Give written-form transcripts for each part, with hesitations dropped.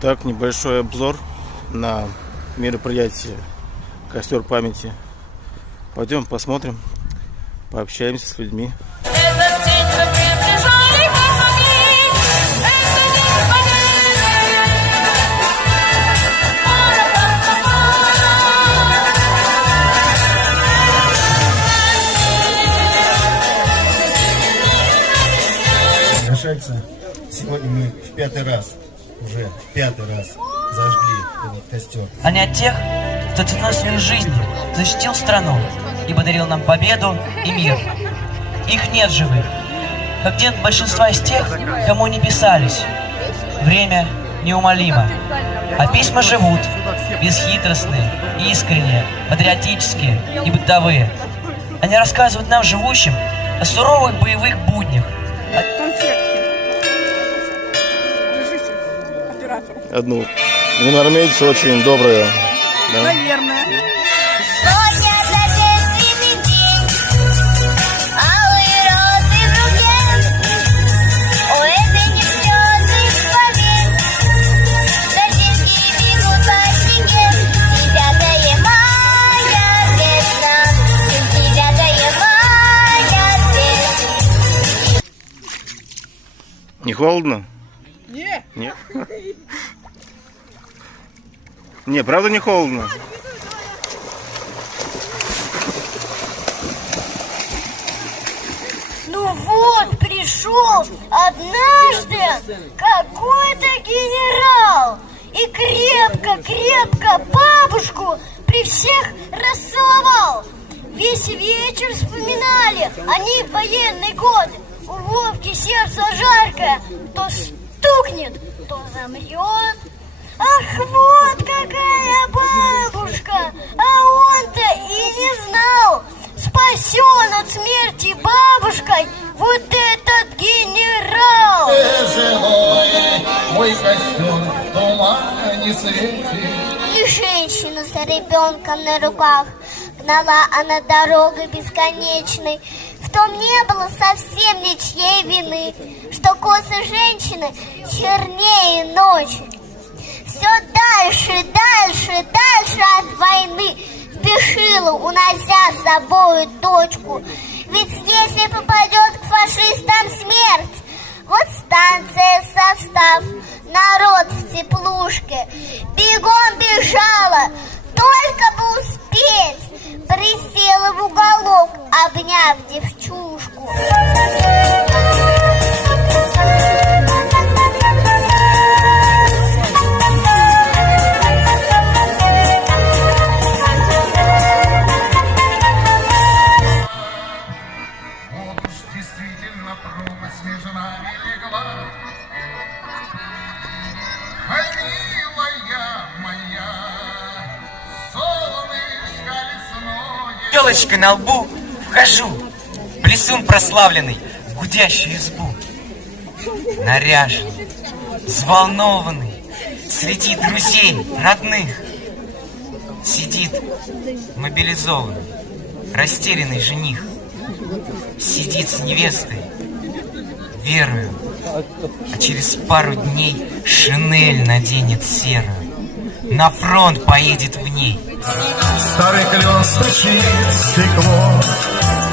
Итак, небольшой обзор на мероприятие «Костер памяти». Пойдем посмотрим, пообщаемся с людьми. Грошальцы, сегодня мы в пятый раз зажгли этот костер. Они от тех, кто ценой своей жизни защитил страну и подарил нам победу и мир. Их нет живых, как нет большинства из тех, кому не писались. Время неумолимо, а письма живут, бесхитростные, искренние, патриотические и бытовые. Они рассказывают нам, живущим, о суровых боевых буднях. Одну. Миноармейцы очень добрые. Да? Наверное. Не холодно? Нет. Нет? Не, правда не холодно? Ну вот, пришел однажды какой-то генерал и крепко-крепко бабушку при всех расцеловал. Весь вечер вспоминали они военный год. У Вовки сердце жаркое, то стукнет, то замрет. Ах, вот какая бабушка, а он-то и не знал. Спасен от смерти бабушкой вот этот генерал. Живой мой костер в тумане светит. И женщина с ребенком на руках гнала она дорогой бесконечной. В том не было совсем ничьей вины, что косы женщины чернее ночи. Все дальше от войны спешила, унося с собою дочку. Ведь если попадет к фашистам смерть, вот станция, состав, народ в теплушке, бегом бежала, только бы успеть, присела в уголок, обняв девчушку. Елочкой на лбу вхожу, плесун прославленный, в гудящую избу. Наряженный, взволнованный, среди друзей, родных. Сидит мобилизованный, растерянный жених. Сидит с невестой, верую, а через пару дней шинель наденет серую. На фронт поедет в ней. Старый клен стучит в стекло,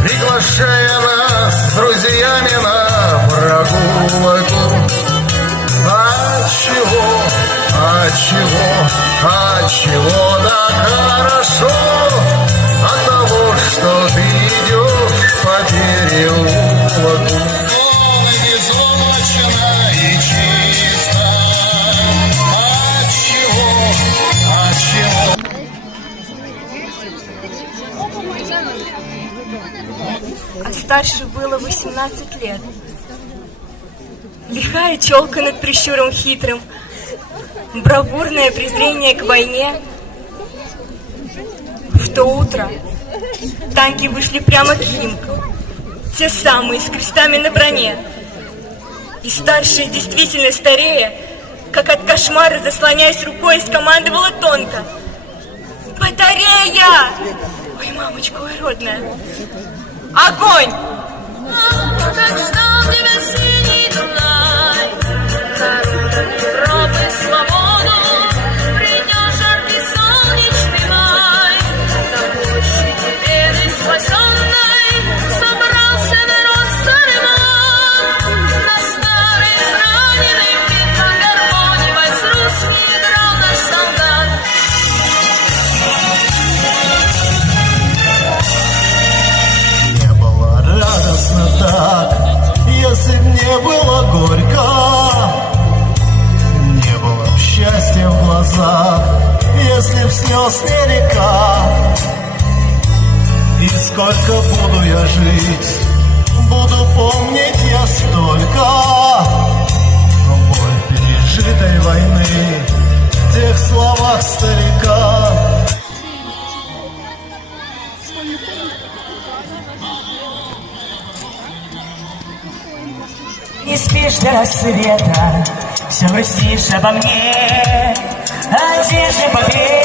приглашая нас с друзьями на прогулку. Отчего так хорошо? От того, что ты идешь по переулку. Безоблачно и чисто. Отчего? А старше было 18 лет. Лихая челка над прищуром хитрым, бравурное презрение к войне. В то утро танки вышли прямо к Химкам, те самые, с крестами на броне. И старшая, действительно старея, как от кошмара, заслоняясь рукой, скомандовала тонко: «Батарея! Ой, мамочка, ой, родная! Огонь!» Европы свободы. сколько буду я жить, буду помнить я столько. Но боль пережитой войны в тех словах старика. Не спишь до рассвета, все грустишь обо мне. А где же победа?